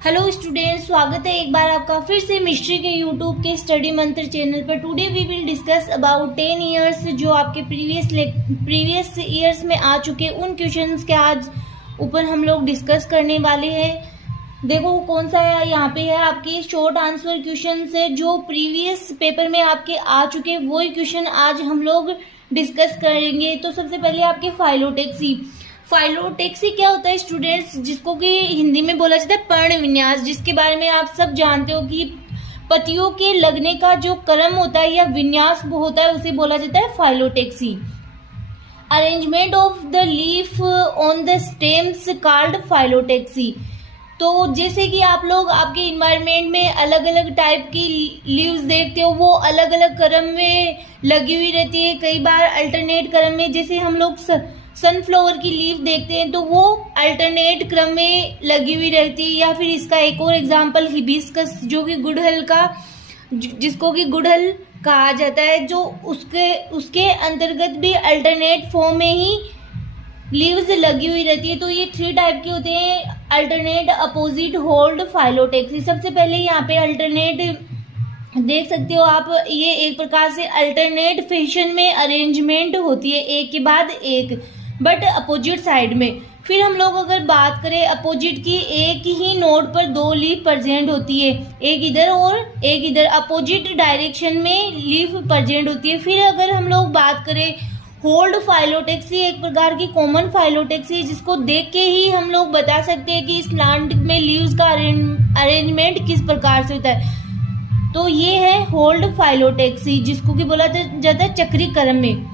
Hello students, स्वागत है एक बार आपका फिर से मिस्ट्री के यूट्यूब के स्टडी मंत्र चैनल पर। Today we will discuss about 10 years जो आपके प्रीवियस ईयर्स में आ चुके उन क्वेश्चंस के आज ऊपर हम लोग डिस्कस करने वाले हैं। देखो कौन सा है, यहाँ पे है आपके शॉर्ट आंसर क्वेश्चन है जो प्रीवियस पेपर में आपके आ चुके वही क्वेश्चन आज हम लोग डिस्कस करेंगे। तो सबसे पहले आपके फाइलोटैक्सी क्या होता है स्टूडेंट्स, जिसको कि हिंदी में बोला जाता है पर्ण विन्यास, जिसके बारे में आप सब जानते हो कि पत्तियों के लगने का जो क्रम होता है या विन्यास वो होता है उसे बोला जाता है phyllotaxy. Arrangement of the leaf on the stems called phyllotaxy. तो जैसे कि आप लोग आपके इन्वायरमेंट में अलग अलग टाइप की लीव्स देखते हो, वो अलग अलग क्रम में लगी हुई रहती है, कई बार अल्टरनेट क्रम में। जैसे हम लोग सनफ्लावर की लीफ देखते हैं तो वो अल्टरनेट क्रम में लगी हुई रहती है। या फिर इसका एक और एग्जांपल हिबिस्कस जो कि गुड़हल का जिसको कि गुड़हल कहा जाता है, जो उसके अंतर्गत भी अल्टरनेट फॉर्म में ही लीव्स लगी हुई रहती है। तो ये 3 टाइप के होते हैं, अल्टरनेट, अपोजिट, होल्ड, फाइलोटैक्सी। सबसे पहले यहाँ पे अल्टरनेट देख सकते हो आप, ये एक प्रकार से अल्टरनेट फैशन में अरेंजमेंट होती है एक के बाद एक, बट अपोजिट साइड में। फिर हम लोग अगर बात करें अपोजिट की, एक ही नोड पर 2 लीफ प्रेजेंट होती है, एक इधर और एक इधर, अपोजिट डायरेक्शन में लीफ प्रेजेंट होती है। फिर अगर हम लोग बात करें होल्ड फाइलोटैक्सी, एक प्रकार की कॉमन फाइलोटैक्सी जिसको देख के ही हम लोग बता सकते हैं कि इस प्लांट में लीव्स का अरेंजमेंट किस प्रकार से होता है। तो ये है होल्ड फाइलोटैक्सी जिसको कि बोला जाता है चक्री क्रम में।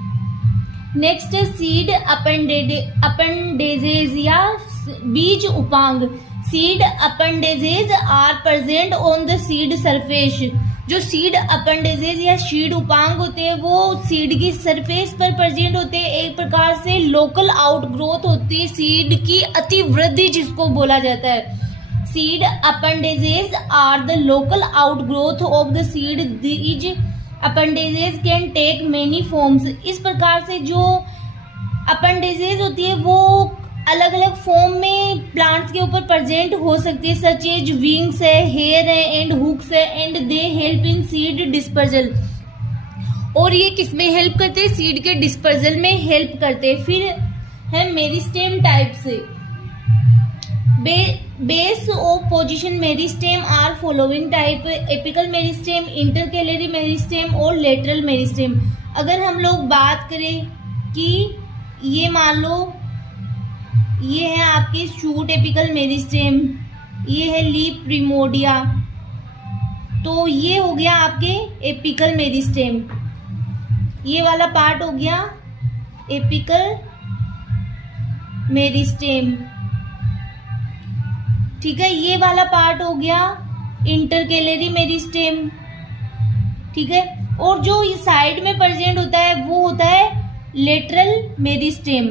नेक्स्ट सीड अपेंडेजेज या बीज उपांग। Seed appendages are present on the seed surface. जो सीड अपेंडेजेज या सीड उपांग होते हैं वो सीड की सरफेस पर प्रेजेंट होते हैं, एक प्रकार से लोकल आउटग्रोथ होती है सीड की अतिवृद्धि जिसको बोला जाता है। Seed appendages are the local outgrowth of the seed. These appendages can take many forms. इस प्रकार से जो appendages होती है वो अलग अलग फॉर्म में प्लांट्स के ऊपर प्रेजेंट हो सकती है, सच एज विंग्स है, हेयर है एंड हुक्स है, and they help in seed dispersal. और ये किस में हेल्प करते हैं? सीड के डिस्पर्जल में हेल्प करते हैं। फिर है मेरिस्टेम टाइप से। Base of position meristem are following type: apical meristem, intercalary meristem और लेटरल मेरिस्टेम। अगर हम लोग बात करें कि ये मान लो ये है आपके शूट एपिकल मेरिस्टेम, ये है लीफ प्रिमोडिया, तो ये हो गया आपके एपिकल मेरिस्टेम। ये वाला पार्ट हो गया एपिकल मेरिस्टेम, ठीक है। ये वाला पार्ट हो गया इंटरकैलरी मेरिस्टेम, ठीक है। और जो ये साइड में प्रेजेंट होता है वो होता है लेटरल मेरिस्टेम,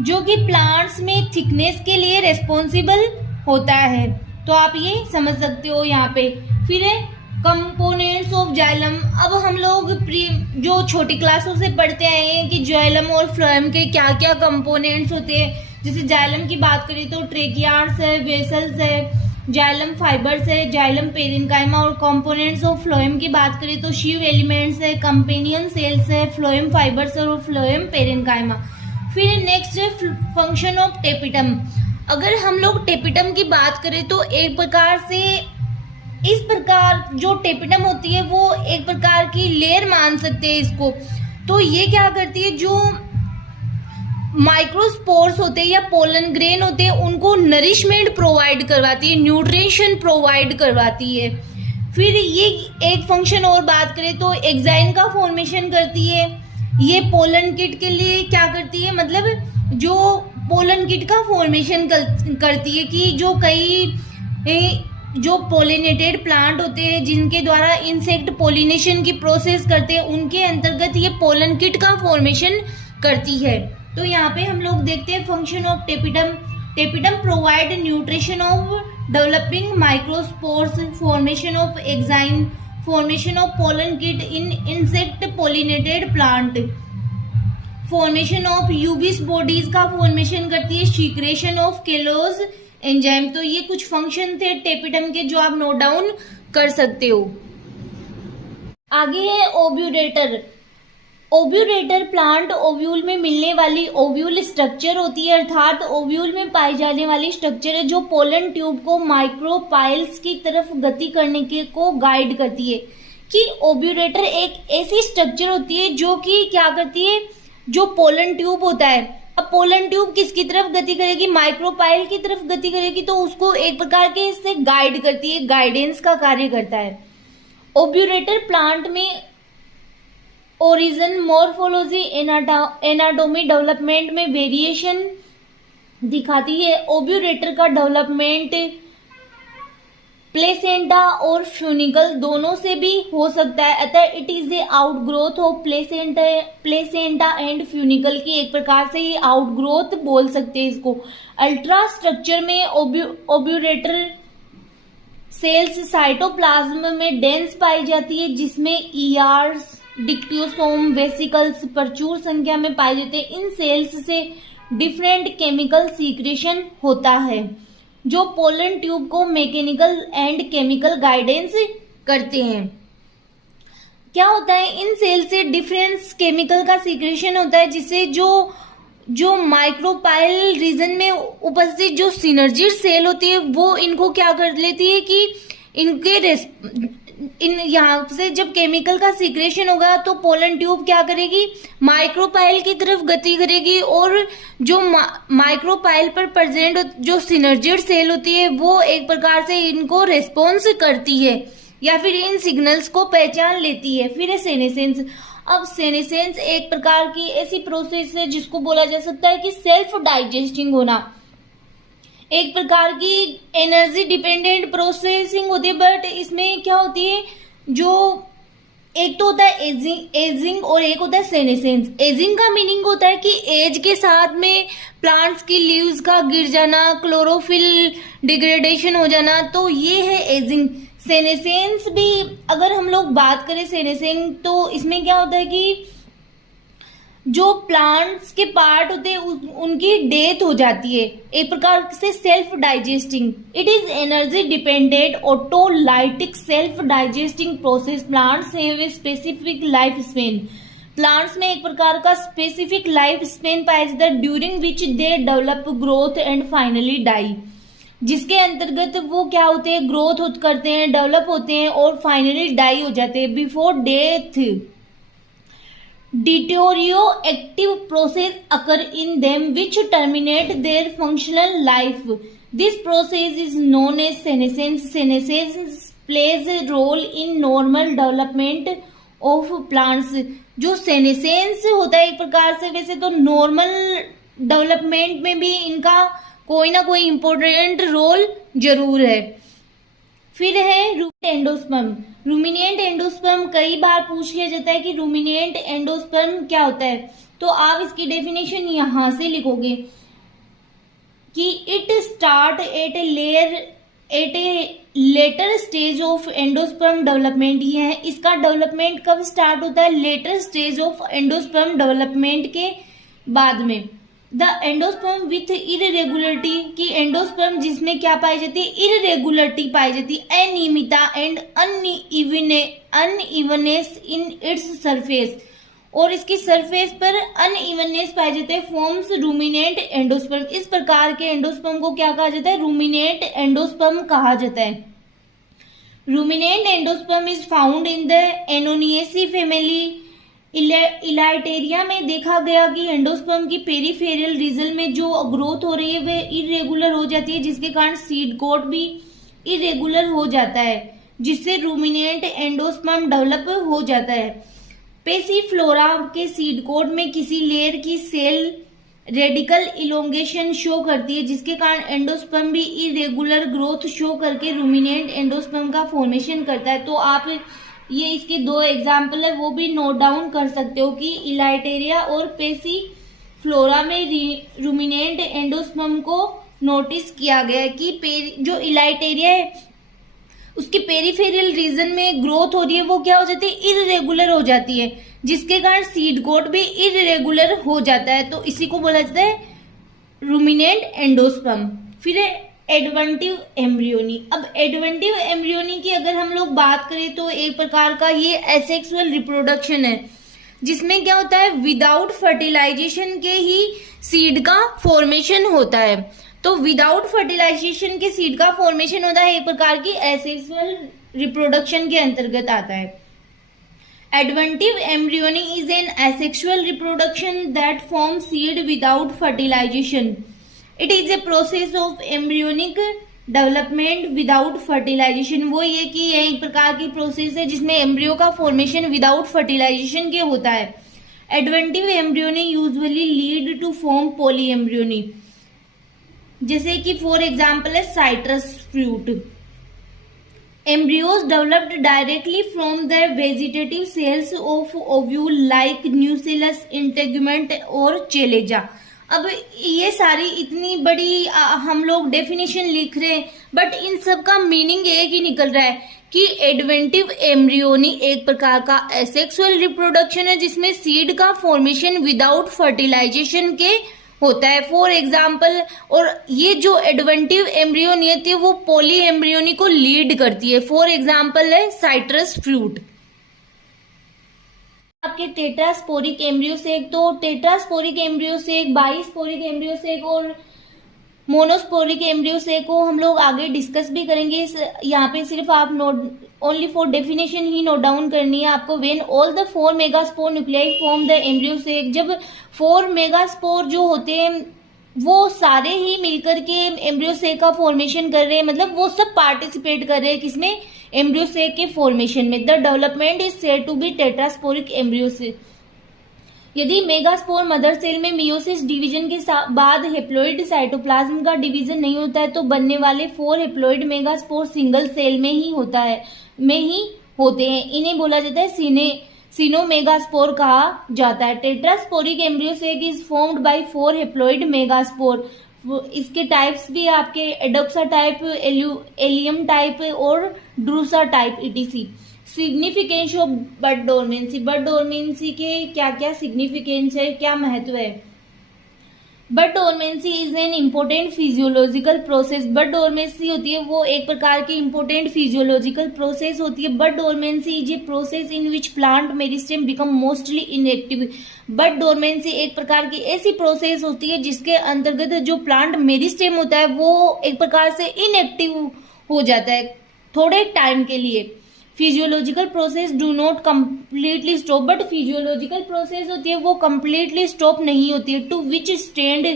जो कि प्लांट्स में थिकनेस के लिए रेस्पॉन्सिबल होता है। तो आप ये समझ सकते हो यहाँ पे। फिर है कंपोनेंट्स ऑफ जाइलम। अब हम लोग जो छोटी क्लासों से पढ़ते आए हैं कि जाइलम और फ्लोएम के क्या क्या कंपोनेंट्स होते हैं। जैसे जाइलम की बात करें तो ट्रेकियार्स है, वेसल्स है, जाइलम फाइबर्स है, जाइलम पेरेन्काइमा। और कंपोनेंट्स ऑफ फ्लोएम की बात करें तो शीव एलिमेंट्स है, कंपेनियन सेल्स है, फ्लोएम फाइबर्स और फ्लोएम पेरेन्काइमा। फिर नेक्स्ट है फंक्शन ऑफ टेपिटम। अगर हम लोग टेपिटम की बात करें तो एक प्रकार से इस प्रकार जो टेपिटम होती है वो एक प्रकार की लेयर मान सकते हैं इसको। तो ये क्या करती है, जो माइक्रोस्पोर्स होते हैं या पोलन ग्रेन होते हैं उनको नरिशमेंट प्रोवाइड करवाती है, न्यूट्रिशन प्रोवाइड करवाती है। फिर ये एक फंक्शन और बात करें तो एग्जाइन का फॉर्मेशन करती है। ये पोलन किट के लिए क्या करती है, मतलब जो पोलन किट का फॉर्मेशन करती है कि जो कई जो पोलिनेटेड प्लांट होते हैं जिनके द्वारा इंसेक्ट पोलिनेशन की प्रोसेस करते हैं उनके अंतर्गत ये पोलन किट का फॉर्मेशन करती है। तो यहाँ पे हम लोग देखते हैं function of tapetum. Tapetum provide nutrition of developing microspores, formation of exine, formation of pollen kit in insect pollinated plant. Formation of यूबिस bodies का फॉर्मेशन करती है, सीक्रेशन ऑफ केलोज एंजाइम। तो ये कुछ फंक्शन थे टेपिडम के जो आप नोट डाउन कर सकते हो। आगे है ओव्यूरेटर। ओव्यूरेटर प्लांट ओव्यूल में मिलने वाली ओव्यूल स्ट्रक्चर होती है, अर्थात ओव्यूल में पाई जाने वाली स्ट्रक्चर है जो पोलन ट्यूब को माइक्रोपाइल्स की तरफ गति करने के को गाइड करती है। कि ओव्यूरेटर एक ऐसी स्ट्रक्चर होती है जो कि क्या करती है, जो पोलन ट्यूब होता है, अब पोलन ट्यूब किसकी तरफ गति करेगी, माइक्रोपाइल की तरफ गति करेगी, तो उसको एक प्रकार के इससे गाइड करती है, गाइडेंस का कार्य करता है। ओव्यूरेटर प्लांट में ओरिजिन, मॉर्फोलॉजी, एनाटॉमी, डेवलपमेंट में वेरिएशन दिखाती है। ओव्यूरेटर का डेवलपमेंट प्लेसेंटा और फ्यूनिकल दोनों से भी हो सकता है, अतः it is A outgrowth of placenta and funicle की एक प्रकार से ही आउटग्रोथ बोल सकते हैं इसको। अल्ट्रा स्ट्रक्चर में ओव्यूरेटर सेल्स साइटोप्लाज्म में डेंस पाई जाती है, जिसमें ईआरस, डिक्टियोसोम, वेसिकल्स प्रचुर संख्या में पाए जाते हैं। इन सेल्स से डिफरेंट केमिकल सीक्रेशन होता है जो पोलन ट्यूब को मैकेनिकल एंड केमिकल गाइडेंस करते हैं। क्या होता है, इन सेल से डिफरेंट केमिकल का सीक्रेशन होता है, जिससे जो माइक्रोपाइल रीजन में उपस्थित जो सिनर्जी सेल होती है वो इनको क्या कर लेती है कि यहाँ से जब केमिकल का सीक्रेशन होगा तो पोलन ट्यूब क्या करेगी, माइक्रोपाइल की तरफ गति करेगी, और जो माइक्रोपाइल पर प्रेजेंट जो सिनर्जिड सेल होती है वो एक प्रकार से इनको रेस्पॉन्स करती है या फिर इन सिग्नल्स को पहचान लेती है। फिर है सेनेसेंस। अब सेनेसेंस एक प्रकार की ऐसी प्रोसेस है जिसको बोला जा सकता है कि सेल्फ डाइजेस्टिंग होना, एक प्रकार की एनर्जी डिपेंडेंट प्रोसेसिंग होती है। बट इसमें क्या होती है, जो एक तो होता है एजिंग और एक होता है सेनेसेंस। एजिंग का मीनिंग होता है कि एज के साथ में प्लांट्स की लीव्स का गिर जाना, क्लोरोफिल डिग्रेडेशन हो जाना, तो ये है एजिंग। सेनेसेंस भी अगर हम लोग बात करें सेनेसेंस, तो इसमें क्या होता है कि जो प्लांट्स के पार्ट होते हैं उनकी डेथ हो जाती है, एक प्रकार से self digesting. It is energy dependent autolytic self digesting process. Plants have a specific life span. Plants में एक प्रकार का स्पेसिफिक लाइफ स्पेन पाया जाता है, during which they develop, growth and finally die, जिसके अंतर्गत वो क्या होते हैं, ग्रोथ करते हैं, डेवलप होते हैं और फाइनली डाई हो जाते हैं। Before death deteriorative process occur in them which terminate their functional life. This process is known as senescence. Senescence plays a role in normal development of plants. जो senescence होता है एक प्रकार से वैसे तो नॉर्मल डेवलपमेंट में भी इनका कोई ना कोई इम्पोर्टेंट रोल जरूर है। फिर है एंडोस्पर्म। रूमिनेंट एंडोस्पर्म कई बार पूछ लिया जाता है कि रूमिनेंट एंडोस्पर्म क्या होता है, तो आप इसकी डेफिनेशन यहां से लिखोगे कि it start at a later stage of endosperm development. ये है इसका डेवलपमेंट कब स्टार्ट होता है, later stage of endosperm development के बाद में। द एंडोस्पर्म विथ इरेगुलरिटी, की एंडोस्पर्म जिसमें क्या पाई जाती है, इरेगुलरिटी पाई जाती है, अनियमितता and unevenness in its surface, और इसकी सरफेस पर अनइवननेस पाए जाते हैं, फॉर्म्स रूमिनेंट एंडोस्पर्म। इस प्रकार के एंडोस्पर्म को क्या कहा जाता है, रूमिनेंट एंडोस्पर्म कहा जाता है। Ruminate endosperm is found in the Annonaceae family. Elettaria में देखा गया कि एंडोस्पर्म की पेरीफेरल रीजन में जो ग्रोथ हो रही है वह इरेगुलर हो जाती है, जिसके कारण सीड कोट भी इरेगुलर हो जाता है, जिससे रूमिनेंट एंडोस्पर्म डेवलप हो जाता है। पेसिफ्लोरा के सीड कोट में किसी लेयर की सेल रेडिकल इलोंगेशन शो करती है, जिसके कारण एंडोस्पर्म भी इरेगुलर ग्रोथ शो करके रूमिनेंट एंडोस्पर्म का फॉर्मेशन करता है। तो आप ये इसके दो एग्जाम्पल है वो भी नोट डाउन कर सकते हो कि इलाइटेरिया और पेसिफ्लोरा में रूमिनेंट एंडोस्पर्म को नोटिस किया गया है कि जो इलाइटेरिया है उसके पेरिफेरल रीजन में ग्रोथ हो रही है वो क्या हो जाती है, इरेगुलर हो जाती है, जिसके कारण सीड कोट भी इरेगुलर हो जाता है। तो इसी को बोला जाता है रूमिनेंट एंडोस्पर्म। फिर है एडवेंटिव एम्ब्रियोनी। अब एडवेंटिव एम्ब्रियोनी की अगर हम लोग बात करें तो एक प्रकार का ये एसेक्सुअल रिप्रोडक्शन है, जिसमें क्या होता है, विदाउट फर्टिलाइजेशन के ही सीड का फॉर्मेशन होता है। तो विदाउट फर्टिलाइजेशन के सीड का फॉर्मेशन होता है, एक प्रकार की एसेक्सुअल रिप्रोडक्शन के अंतर्गत आता है। Adventive embryony is an asexual reproduction that form seed without fertilisation. It is a process of embryonic development without fertilisation. वो ये कि यह एक प्रकार की प्रोसेस है जिसमें एम्ब्रियो का फॉर्मेशन विदाउट फर्टिलाइजेशन के होता है। Adventive embryony usually lead to form polyembryony, जैसे कि फॉर एग्जाम्पल है citrus fruit. Embryos developed directly from the vegetative cells of ovule like nucellus, integument और चेलेजा। अब ये सारी इतनी बड़ी हम लोग डेफिनेशन लिख रहे हैं, बट इन सब का मीनिंग एक ही निकल रहा है कि एडवेंटिव एम्ब्रियोनी एक प्रकार का एसेक्सुअल रिप्रोडक्शन है जिसमें सीड का फॉर्मेशन विदाउट फर्टिलाइजेशन के होता है। फॉर एग्जाम्पल, और ये जो एडवेंटिव एम्ब्रियोनी होती है वो पॉली एम्ब्रियोनी को लीड करती है। फॉर एग्जाम्पल है साइट्रस फ्रूट। आपके टेट्रास्पोरिक एम्ब्रियो से एक, तो टेट्रास्पोरिक एम्ब्रियो से एक, बाईस्पोरिक एम्ब्रियो से एक और मोनोस्पोरिक एम्ब्रियो से को हम लोग आगे डिस्कस भी करेंगे। यहाँ पे सिर्फ आप note only for definition he note down करनी है आपको। When all the 4 megaspore nuclei form the embryo से, जब 4 मेगास्पोर जो होते हैं वो सारे ही मिलकर के एम्ब्रियो सेक का फॉर्मेशन कर रहे हैं, मतलब वो सब पार्टिसिपेट कर रहे हैं किसमें, एम्ब्रियो सेक के फॉर्मेशन में। The development is said to be tetrasporic embryo से। यदि मेगास्पोर मदर सेल में मियोसिस डिवीजन के बाद हेप्लॉइड साइटोप्लाज्म का डिवीजन नहीं होता है तो बनने वाले 4 हेप्लॉइड मेगास्पोर सिंगल सेल में ही होते हैं। इन्हें बोला जाता है सिनोमेगास्पोर कहा जाता है। Tetrasporic embryo sac is formed by 4 haploid megaspore. इसके टाइप्स भी आपके एडोक्सा टाइप, एलियम टाइप और Drusa type etc। Significance of bud dormancy. Bud dormancy के क्या क्या सिग्निफिकेंस है, क्या महत्व है। Bud dormancy is an important physiological process. Bud dormancy होती है वो एक प्रकार की इम्पोर्टेंट फिजियोलॉजिकल प्रोसेस होती है। Bud dormancy is a process in which plant meristem become mostly inactive. Bud dormancy एक प्रकार की ऐसी प्रोसेस होती है जिसके अंतर्गत जो प्लांट मेरिस्टेम होता है वो एक प्रकार से इनएक्टिव हो जाता है थोड़े टाइम के लिए। Physiological process do not completely stop, but physiological process होती है वो कम्प्लीटली स्टॉप नहीं होती है। To which stand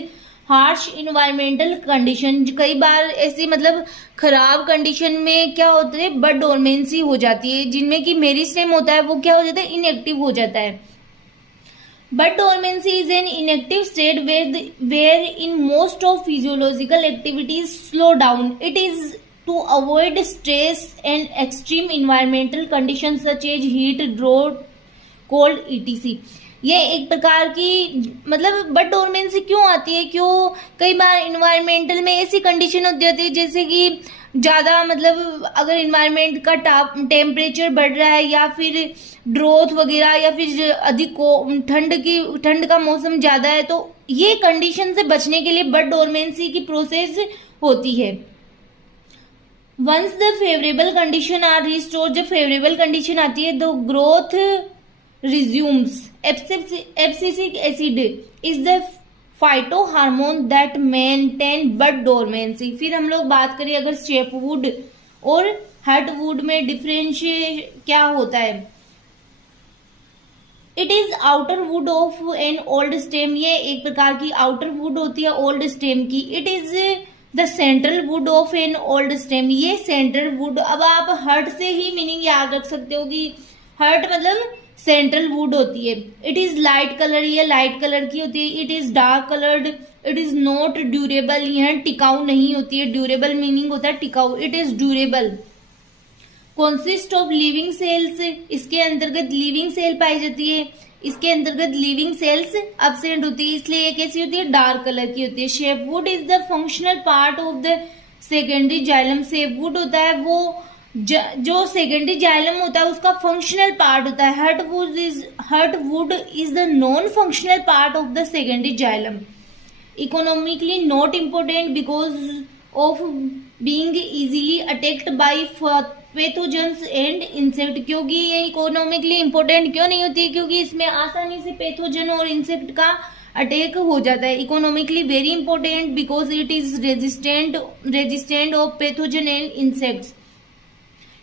harsh environmental condition. कई बार ऐसी मतलब खराब कंडीशन में क्या होता है, बड डोरमेंसी हो जाती है, जिनमें कि मेरिस्टेम होता है वो क्या हो जाता है, इनएक्टिव हो जाता है। Bud dormancy is an inactive state where in most of physiological activities slow down. It is to avoid stress and extreme environmental conditions such as heat, drought, cold etc। ये एक प्रकार की मतलब बड डोरमेंसी क्यों आती है, क्यों कई बार इन्वायरमेंटल में ऐसी कंडीशन होती है जैसे कि ज़्यादा मतलब अगर इन्वायरमेंट का टेम्परेचर बढ़ रहा है या फिर ड्रोथ वगैरह या फिर अधिक ठंड का मौसम ज़्यादा है, तो ये कंडीशन से बचने के लिए बड डोरमेंसी की प्रोसेस होती है। Once the favourable condition are restored, जब फेवरेबल कंडीशन आती है तो growth resumes. Abscisic acid is the phytohormone that maintain bud dormancy. फिर हम लोग बात करें अगर शेपवुड और हर्टवुड में डिफरेंस क्या होता है। It is outer would of an old stem. ये एक प्रकार की आउटर वुड होती है ओल्ड स्टेम की। It is the central would of an old stem. ये सेंट्रल वुड, अब आप हर्ट से ही मीनिंग याद रख सकते हो कि हर्ट मतलब सेंट्रल वुड होती है। इट इज लाइट कलर, ये लाइट कलर की होती है। It is dark coloured. It is not durable, यह टिकाऊ नहीं होती है। ड्यूरेबल मीनिंग होता है टिकाऊ। It is durable. Consist of living cells, इसके अंतर्गत लिविंग सेल पाई जाती है। इसके अंतर्गत लिविंग सेल्स एब्सेंट होती है, इसलिए ये कैसी होती है, डार्क कलर की होती है। Sapwood is the functional part of the secondary xylem. Sapwood होता है वो जो सेकेंडरी जाइलम होता है उसका फंक्शनल पार्ट होता है। Heartwood is the non functional part of the secondary xylem, economically not important because of being easily attacked by pathogens and insect. क्योंकि ये इकोनॉमिकली इम्पोर्टेंट क्यों नहीं होती, क्योंकि इसमें आसानी से पैथोजन और इंसेक्ट का अटैक हो जाता है। Economically very important because it is resistant of pathogen and insects.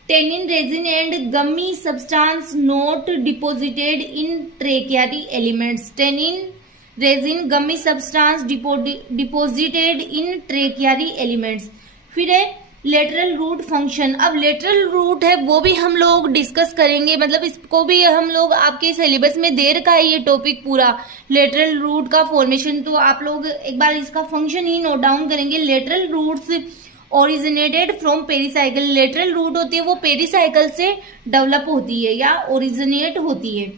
Tannin, resin and gummy substance not deposited in trachea elements. Tannin, resin, gummy substance deposited in trachea elements. फिर है lateral root function. अब lateral root है वो भी हम लोग discuss करेंगे, मतलब इसको भी हम लोग आपके सिलेबस में दे रखा है ये टॉपिक पूरा, लेटरल रूट का फॉर्मेशन। तो आप लोग एक बार इसका फंक्शन ही नोट डाउन करेंगे। Lateral roots originated from pericycle. Lateral root होती है वो पेरिसाइकिल से डेवलप होती है या ओरिजिनेट होती है।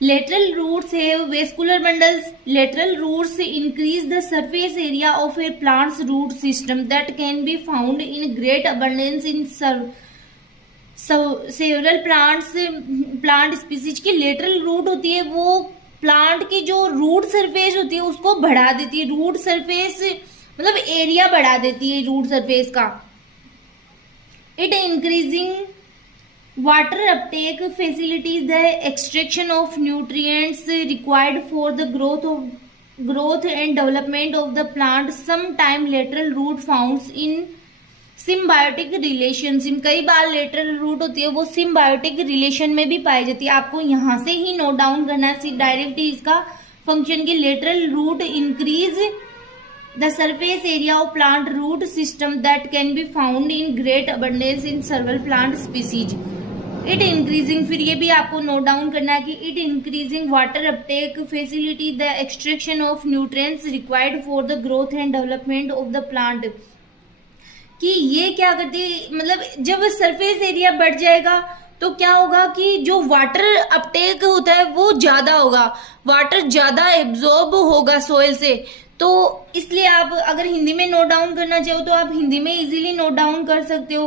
लेटरल रूट्स है vascular bundles. Lateral roots increase the surface area of a plants root system that can be found in great abundance in several plant species की। लेटरल रूट होती है वो प्लांट की जो रूट सरफेस होती है उसको बढ़ा देती है। रूट सरफेस मतलब एरिया बढ़ा देती है रूट सरफेस का। It increasing water uptake facilities the extraction of nutrients required for the growth and development of the plant. Some time lateral root founds in symbiotic relationship. कई बार lateral root होती है वो symbiotic relation में भी पाई जाती है। आपको यहाँ से ही नोट डाउन करना है डायरेक्ट इसका फंक्शन की। Lateral root increase the surface area of plant root system that can be found in great abundance in several plant species. It increasing, फिर ये भी आपको नोट डाउन करना है कि it increasing water uptake facility the extraction of nutrients required for the growth and development of the plant. कि ये क्या करती है, मतलब जब सरफेस एरिया बढ़ जाएगा तो क्या होगा कि जो वाटर अपटेक होता है वो ज्यादा होगा, वाटर ज्यादा एब्जॉर्ब होगा सोइल से। तो इसलिए आप अगर हिंदी में नोट डाउन करना चाहो तो आप हिंदी में इजीली नोट डाउन कर सकते हो।